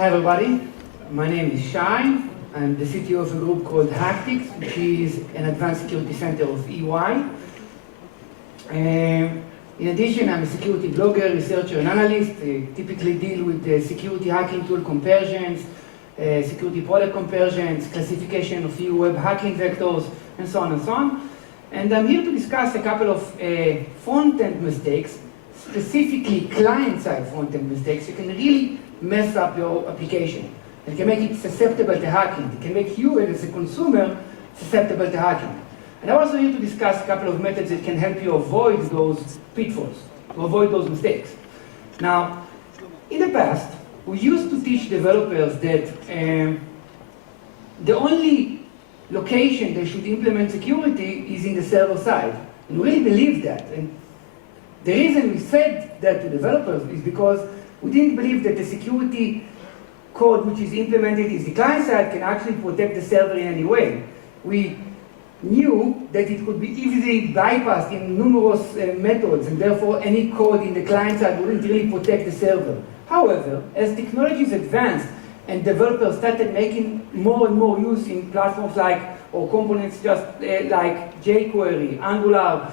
Hi everybody, my name is Shay. I'm the CTO of a group called Hactics, which is an advanced security center of EY. In addition, I'm a security blogger, researcher, and analyst. I typically deal with security hacking tool conversions, security product conversions, classification of EU web hacking vectors, and so on and so on. And I'm here to discuss a couple of front-end mistakes, specifically client-side front-end mistakes. You can really mess up your application. It can make it susceptible to hacking. It can make you, as a consumer, susceptible to hacking. And I'm also here to discuss a couple of methods that can help you avoid those pitfalls, to avoid those mistakes. Now, in the past, we used to teach developers that the only location they should implement security is in the server side. And we really believed that. And the reason we said that to developers is because we didn't believe that the security code which is implemented is the client side can actually protect the server in any way. We knew that it could be easily bypassed in numerous methods, and therefore any code in the client side wouldn't really protect the server. However, as technologies advanced and developers started making more and more use in platforms like, or components just like jQuery, Angular,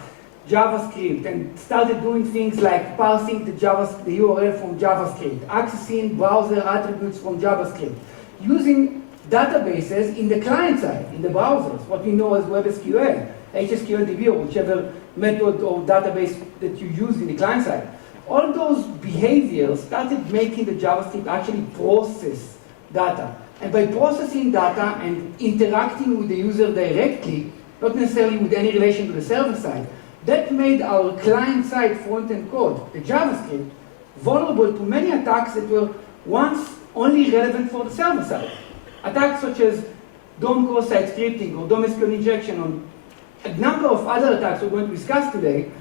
JavaScript, and started doing things like parsing the URL from JavaScript, accessing browser attributes from JavaScript, using databases in the client side, in the browsers, what we know as WebSQL, HSQLDB, or whichever method or database that you use in the client side. All those behaviors started making the JavaScript actually process data. And by processing data and interacting with the user directly, not necessarily with any relation to the server side, that made our client-side front-end code, the JavaScript, vulnerable to many attacks that were once only relevant for the server side. Attacks such as DOM cross-site scripting or DOM SQL injection, or a number of other attacks we're going to discuss today,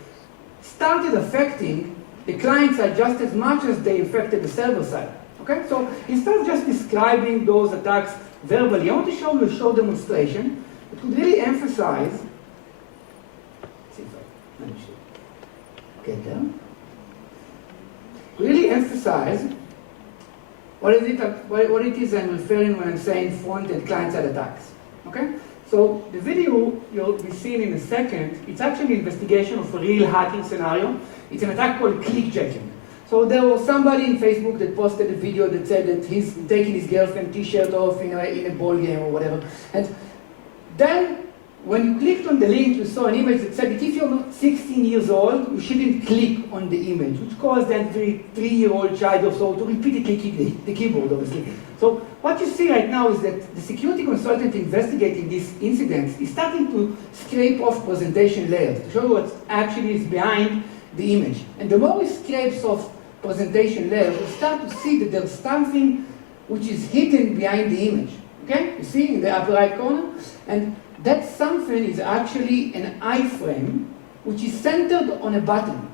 started affecting the client side just as much as they affected the server side. Okay? So instead of just describing those attacks verbally, I want to show you a short demonstration that would really emphasize. Let's see if I manage to get there. Really emphasize what it is I'm referring when I'm saying front-end client-side attacks. Okay? So the video you'll be seeing in a second, it's actually an investigation of a real hacking scenario. It's an attack called clickjacking. So there was somebody in Facebook that posted a video that said that he's taking his girlfriend's t-shirt off in a ball game or whatever. And then when you clicked on the link, you saw an image that said that if you're not 16 years old, you shouldn't click on the image, which caused that 3-year-old child or so to repeatedly kick the keyboard, obviously. So what you see right now is that the security consultant investigating these incidents is starting to scrape off presentation layers to show you what actually is behind the image. And the more he scrapes off presentation layers, you start to see that there's something which is hidden behind the image. Okay? You see in the upper right corner? And that something is actually an iframe which is centered on a button.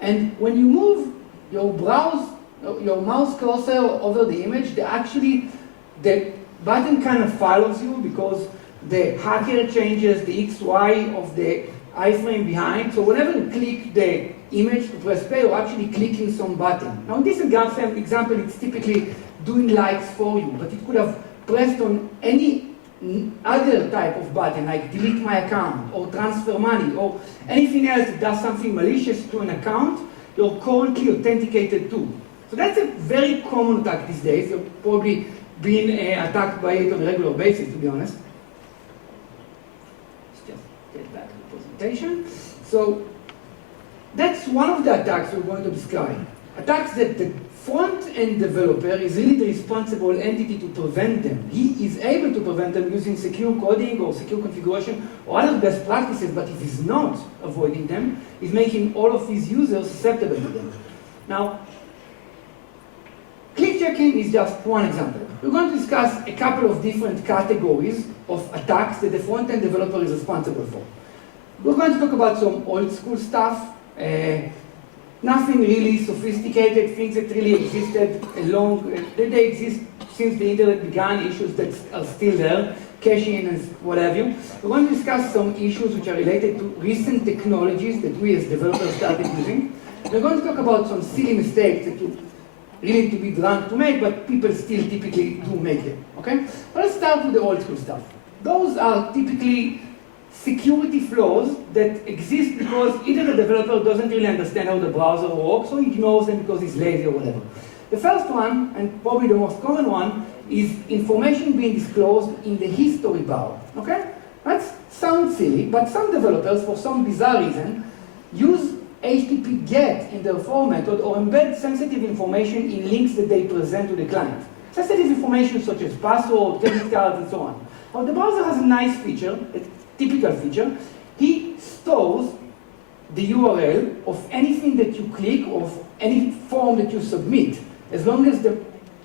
And when you move your mouse cursor over the image, the button kind of follows you because the hacker changes the XY of the iframe behind. So whenever you click the image to press play, you're actually clicking some button. Now in this example, it's typically doing likes for you, but it could have pressed on any other type of button, like delete my account, or transfer money, or anything else that does something malicious to an account you're currently authenticated to. So that's a very common attack these days. You're probably being attacked by it on a regular basis, to be honest. Let's just get back to the presentation. So that's one of the attacks we're going to describe. Attacks that the front-end developer is really the responsible entity to prevent them. He is able to prevent them using secure coding or secure configuration or other best practices, but if he's not avoiding them, he's making all of his users susceptible to them. Now, clickjacking is just one example. We're going to discuss a couple of different categories of attacks that the front-end developer is responsible for. We're going to talk about some old-school stuff, nothing really sophisticated, things that really existed they exist since the internet began, issues that are still there, caching and what have you. We're going to discuss some issues which are related to recent technologies that we as developers started using. We're going to talk about some silly mistakes that you really to be drunk to make, but people still typically do make them, okay? But let's start with the old school stuff. Those are typically security flaws that exist because either the developer doesn't really understand how the browser works or ignores them because he's lazy or whatever. The first one, and probably the most common one, is information being disclosed in the history bar, okay? That sounds silly, but some developers, for some bizarre reason, use HTTP GET in their for method or embed sensitive information in links that they present to the client. Sensitive information such as password, credit cards, and so on. Now, the browser has a nice feature, a typical feature. He stores the URL of anything that you click or of any form that you submit. As long as the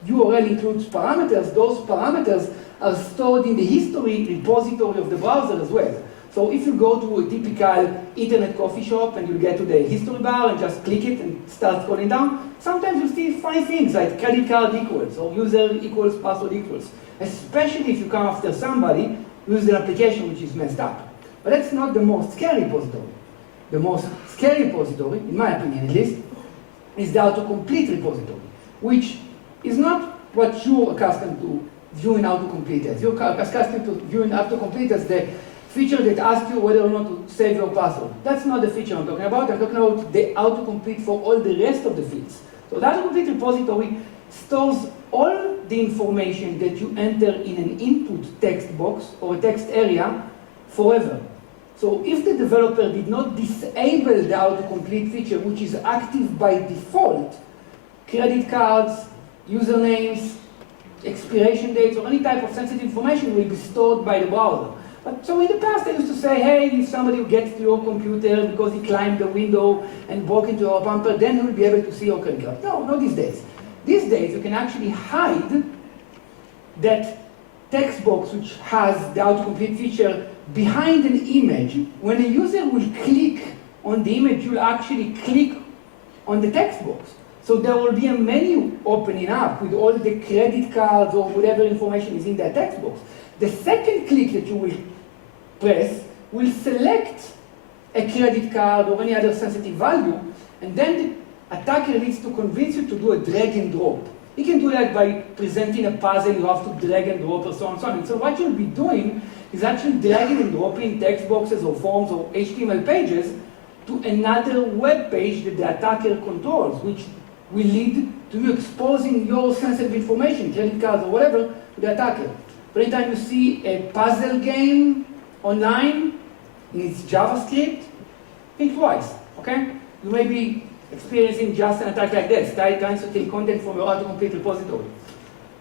URL includes parameters, those parameters are stored in the history repository of the browser as well. So if you go to a typical internet coffee shop and you get to the history bar and just click it and start scrolling down, sometimes you see funny things like credit card equals or user equals password equals, especially if you come after somebody who uses an application which is messed up. But that's not the most scary repository. The most scary repository, in my opinion at least, is the Autocomplete repository, which is not what you're accustomed to viewing Autocomplete as. You're accustomed to viewing Autocomplete as the feature that asks you whether or not to save your password. That's not the feature I'm talking about. I'm talking about the autocomplete for all the rest of the fields. So the autocomplete repository stores all the information that you enter in an input text box or a text area forever. So if the developer did not disable the autocomplete feature, which is active by default, credit cards, usernames, expiration dates, or any type of sensitive information will be stored by the browser. But so in the past, I used to say, hey, if somebody gets to your computer because he climbed the window and broke into your bumper, then he will be able to see your credit card. No, not these days. These days, you can actually hide that text box which has the autocomplete feature behind an image. When a user will click on the image, you'll actually click on the text box. So there will be a menu opening up with all the credit cards or whatever information is in that text box. The second click that you will press will select a credit card or any other sensitive value, and then the attacker needs to convince you to do a drag and drop. You can do that by presenting a puzzle, you have to drag and drop or so on and so on. And so what you'll be doing is actually dragging and dropping text boxes or forms or HTML pages to another web page that the attacker controls, which will lead to you exposing your sensitive information, credit cards or whatever, to the attacker. But anytime you see a puzzle game online in its JavaScript, think twice, okay? You may be experiencing just an attack like this, trying to steal content from your autocomplete repository.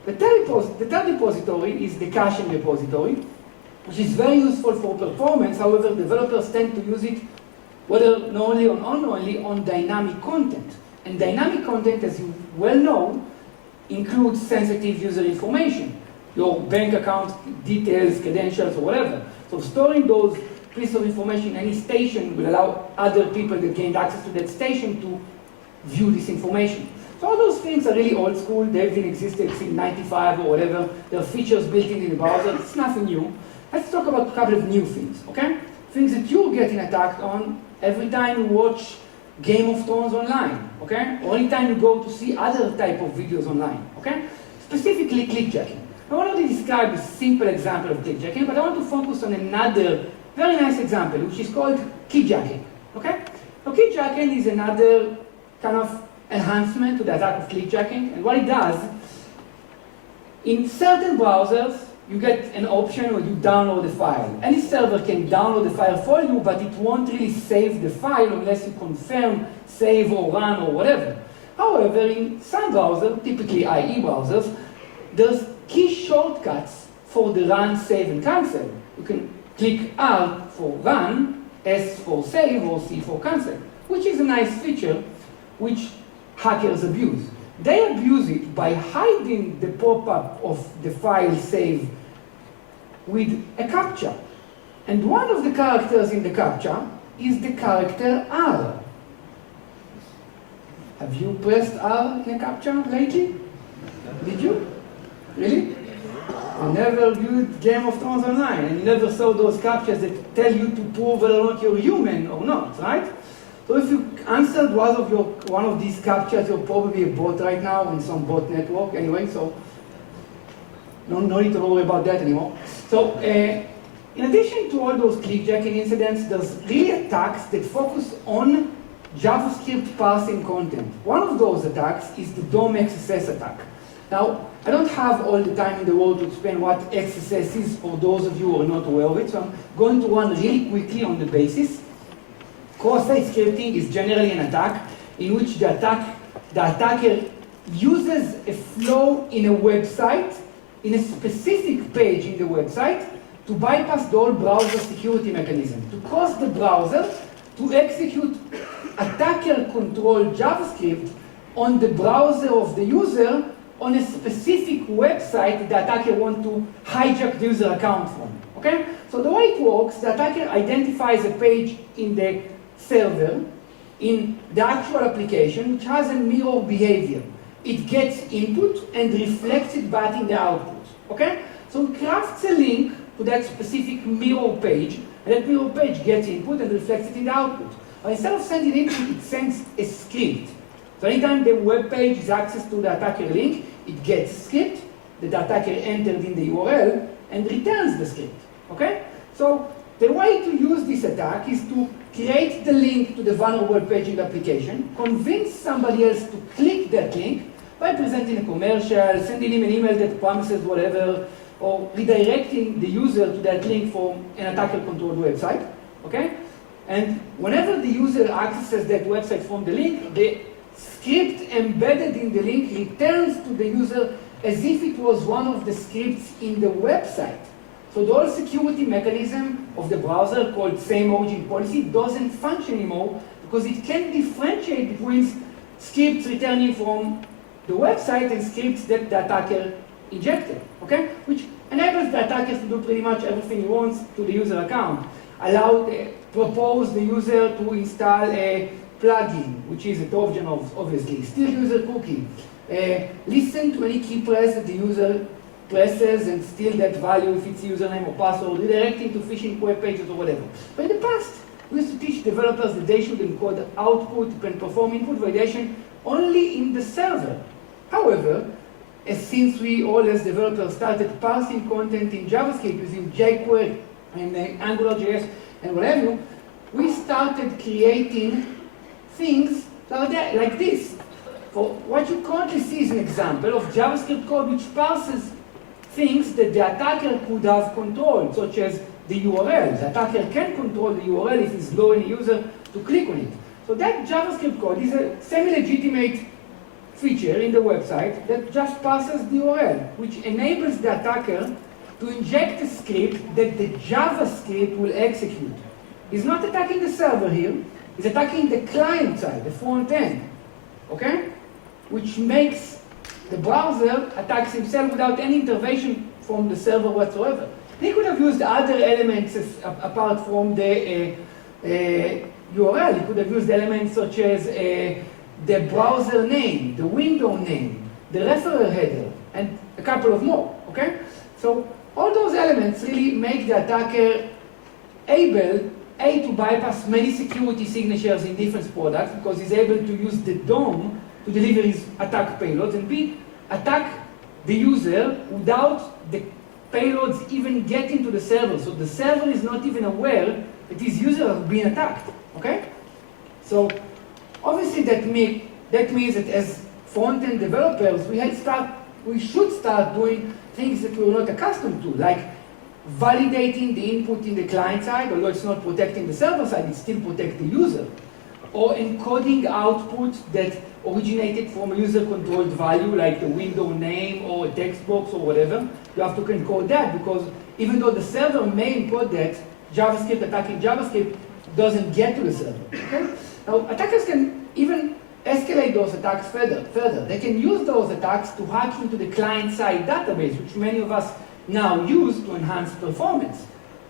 The third repository is the caching repository, which is very useful for performance. However, developers tend to use it whether knowingly or unknowingly on dynamic content. And dynamic content, as you well know, includes sensitive user information. Your bank account details, credentials, or whatever. So storing those pieces of information in any station will allow other people that gained access to that station to view this information. So all those things are really old school. They've been existing since '95 or whatever. There are features built in the browser. It's nothing new. Let's talk about a couple of new things, okay? Things that you're getting attacked on every time you watch Game of Thrones online, okay? Or anytime you go to see other type of videos online, okay? Specifically clickjacking. I want to describe a simple example of clickjacking, but I want to focus on another very nice example, which is called keyjacking, okay? Now, keyjacking is another kind of enhancement to the attack of clickjacking, and what it does, in certain browsers, you get an option where you download the file. Any server can download the file for you, but it won't really save the file unless you confirm, save, or run, or whatever. However, in some browsers, typically IE browsers, there's key shortcuts for the run, save, and cancel. You can click R for run, S for save, or C for cancel, which is a nice feature which hackers abuse. They abuse it by hiding the pop-up of the file save with a captcha. And one of the characters in the captcha is the character R. Have you pressed R in a captcha lately? Did you? Really? You never viewed Game of Thrones online, and you never saw those captchas that tell you to prove whether or not you're human or not, right? So if you answered one of these captchas, you're probably a bot right now in some bot network anyway, so no need to worry about that anymore. So in addition to all those clickjacking incidents, there's really attacks that focus on JavaScript parsing content. One of those attacks is the DOM XSS attack. Now, I don't have all the time in the world to explain what XSS is for those of you who are not aware of it, so I'm going to run really quickly on the basis. Cross-site scripting is generally an attack in which the attacker uses a flow in a website, in a specific page in the website, to bypass the whole browser security mechanism, to cause the browser to execute attacker-controlled JavaScript on the browser of the user on a specific website the attacker wants to hijack the user account from, okay? So the way it works, the attacker identifies a page in the server, in the actual application, which has a mirror behavior. It gets input and reflects it back in the output, okay? So it crafts a link to that specific mirror page, and that mirror page gets input and reflects it in the output. But instead of sending input, it sends a script. So anytime the web page is access to the attacker link, it gets a script that the attacker entered in the URL and returns the script, okay? So the way to use this attack is to create the link to the vulnerable page in the application, convince somebody else to click that link by presenting a commercial, sending him an email that promises whatever, or redirecting the user to that link from an attacker-controlled website, okay? And whenever the user accesses that website from the link, the script embedded in the link returns to the user as if it was one of the scripts in the website. So the whole security mechanism of the browser, called same origin policy, doesn't function anymore because it can't differentiate between scripts returning from the website and scripts that the attacker injected, okay? Which enables the attackers to do pretty much everything he wants to the user account. Propose the user to install a plugin, which is a Trojan, obviously. Steal user cookie. Listen to any key press that the user presses and steal that value if it's username or password, redirecting to phishing web pages or whatever. But in the past, we used to teach developers that they should encode output and perform input validation only in the server. However, since we all as developers started parsing content in JavaScript using jQuery and AngularJS and what have you, we started creating things like this. For what you currently see is an example of JavaScript code which parses things that the attacker could have controlled, such as the URL. The attacker can control the URL if it's allowing a user to click on it. So that JavaScript code is a semi-legitimate feature in the website that just parses the URL, which enables the attacker to inject a script that the JavaScript will execute. He's not attacking the server here, he's attacking the client side, the front end, okay? Which makes the browser attacks himself without any intervention from the server whatsoever. He could have used other elements apart from the URL. He could have used elements such as the browser name, the window name, the referer header, and a couple of more, okay? So all those elements really make the attacker able, A, to bypass many security signatures in different products because he's able to use the DOM to deliver his attack payloads, and B, attack the user without the payloads even getting to the server. So the server is not even aware that his user has been attacked, okay? So obviously that means that as front-end developers, we should start doing things that we're not accustomed to, like validating the input in the client side, although it's not protecting the server side, it still protects the user. Or encoding output that originated from a user-controlled value, like the window name or a text box or whatever. You have to encode that because even though the server may encode that, JavaScript attacking JavaScript doesn't get to the server. Okay? Now, attackers can even escalate those attacks further. They can use those attacks to hack into the client-side database, which many of us now use to enhance performance.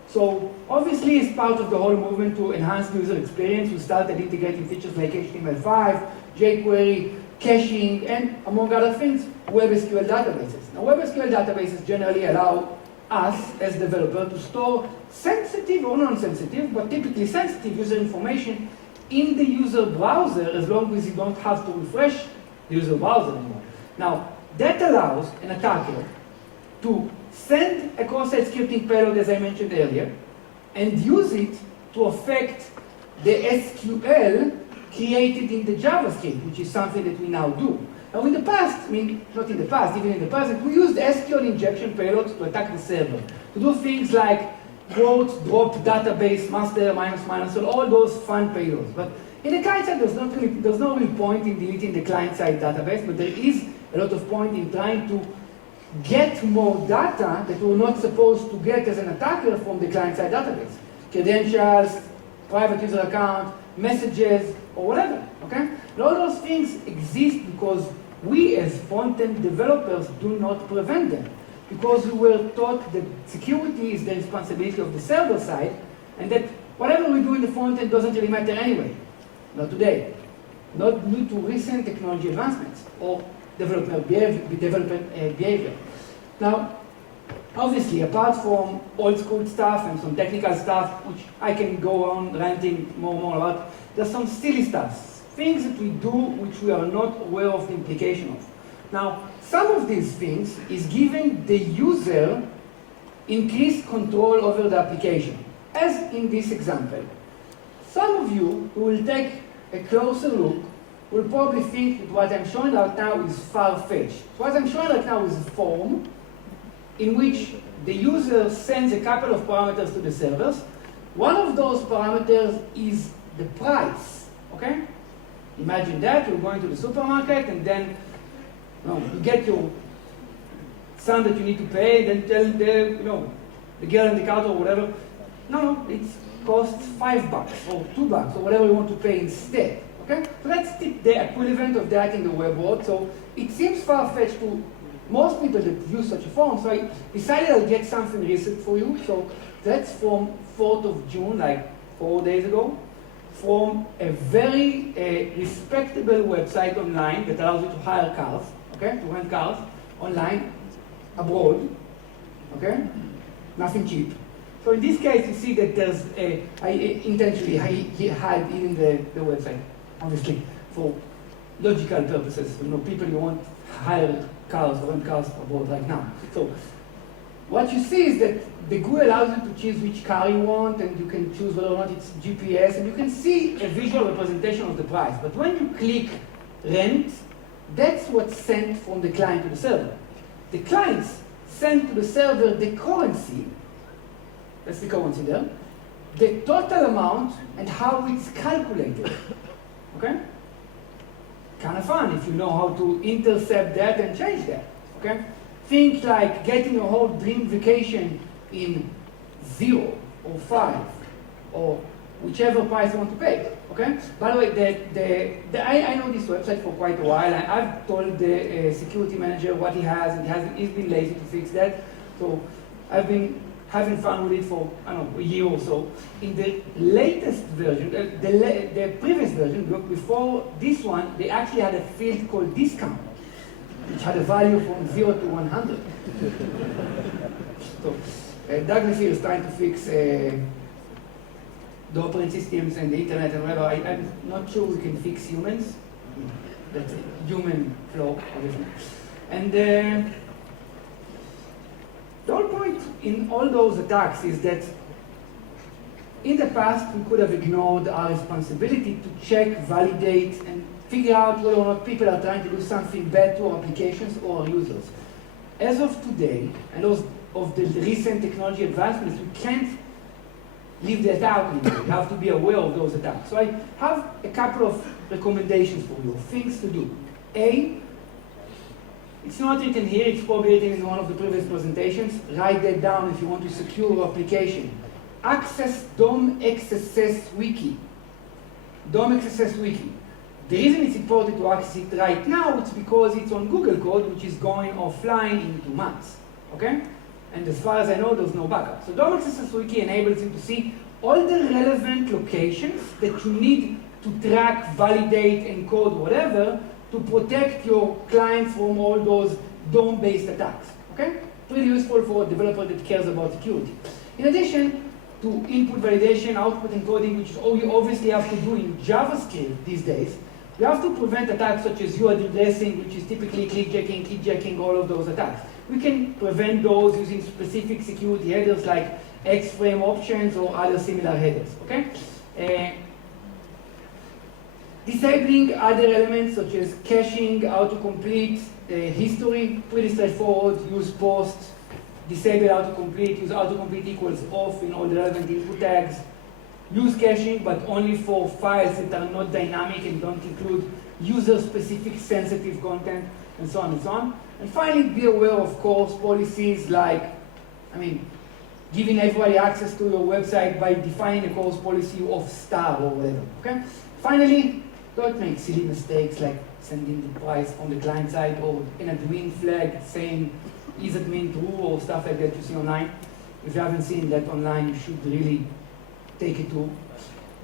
So obviously, as part of the whole movement to enhance user experience, we started integrating features like HTML5, jQuery, caching, and among other things, WebSQL databases. Now, WebSQL databases generally allow us as developers to store sensitive or non-sensitive, but typically sensitive user information in the user browser as long as you don't have to refresh the user browser anymore. Now, that allows an attacker to send a cross-site scripting payload, as I mentioned earlier, and use it to affect the SQL created in the JavaScript, which is something that we now do. Now in the past, I mean, not in the past, even in the present, we used SQL injection payloads to attack the server, to do things like quote, drop, database, master, minus, minus, all those fun payloads. But in the client side, there's no real point in deleting the client-side database, but there is a lot of point in trying to get more data that we're not supposed to get as an attacker from the client-side database. Credentials, private user account, messages, or whatever, okay? And all those things exist because we as front-end developers do not prevent them. Because we were taught that security is the responsibility of the server side, and that whatever we do in the front-end doesn't really matter anyway. Not today. Not due to recent technology advancements or developer behavior. Now, obviously, apart from old school stuff and some technical stuff, which I can go on ranting more and more about, there's some silly stuff, things that we do which we are not aware of the implication of. Now, some of these things is giving the user increased control over the application, as in this example. Some of you who will take a closer look will probably think that what I'm showing right now is far-fetched. What I'm showing right now is a form in which the user sends a couple of parameters to the servers. One of those parameters is the price, okay? Imagine that, you're going to the supermarket and then you get your sum that you need to pay, then tell the girl in the counter or whatever, no, it costs $5 or $2 or whatever you want to pay instead, okay? So that's the equivalent of that in the web world. So it seems far-fetched to most people that use such a form, so I decided I'll get something recent for you. So that's from 4th of June, like 4 days ago, from a very respectable website online that allows you to hire cars, okay, to rent cars online, abroad, okay, nothing cheap. So in this case, you see that there's I intentionally hide even the website, obviously, for logical purposes. People you want hire cars or rent cars abroad right now. So what you see is that the GUI allows you to choose which car you want, and you can choose whether or not it's GPS, and you can see a visual representation of the price. But when you click rent, that's what's sent from the client to the server. The clients send to the server the currency, that's the currency there, the total amount, and how it's calculated, okay? Kind of fun if you know how to intercept that and change that, okay? Think like getting a whole dream vacation in 0 or 5 or whichever price you want to pay, okay? By the way, I know this website for quite a while, and I've told the security manager what he has, and he's been lazy to fix that. So I've been having fun with it for, I don't know, a year or so. In the latest version, the previous version, before this one, they actually had a field called discount, which had a value from 0 to 100. So Douglas here is trying to fix the operating systems and the internet and whatever. I'm not sure we can fix humans. That's a human flaw, obviously. And the whole point in all those attacks is that in the past we could have ignored our responsibility to check, validate, and figure out whether or not people are trying to do something bad to our applications or our users. As of today, and of the recent technology advancements, we can't leave that out anymore. We have to be aware of those attacks. So I have a couple of recommendations for you, things to do. A, it's not written here, it's probably written in one of the previous presentations. Write that down if you want to secure your application. Access DOM XSS Wiki. DOM XSS Wiki. The reason it's important to access it right now is because it's on Google Code, which is going offline in 2 months, okay? And as far as I know, there's no backup. So DOM XSS Wiki enables you to see all the relevant locations that you need to track, validate, encode, whatever, to protect your clients from all those DOM-based attacks, okay? Pretty useful for a developer that cares about security. In addition, to input validation, output encoding, which is all you obviously have to do in JavaScript these days. You have to prevent attacks such as URL redressing, which is typically clickjacking, all of those attacks. We can prevent those using specific security headers like X-frame options or other similar headers, okay? Disabling other elements such as caching, autocomplete, history, pretty straightforward. Use post, disable autocomplete, use autocomplete equals off in all the relevant input tags. Use caching, but only for files that are not dynamic and don't include user-specific sensitive content, and so on and so on. And finally, be aware of course policies like, giving everybody access to your website by defining a course policy of star or whatever, okay? Finally, don't make silly mistakes like sending the price from the client side or an admin flag saying is admin true or stuff like that you see online. If you haven't seen that online, you should really take it to.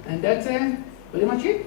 And that's pretty much it.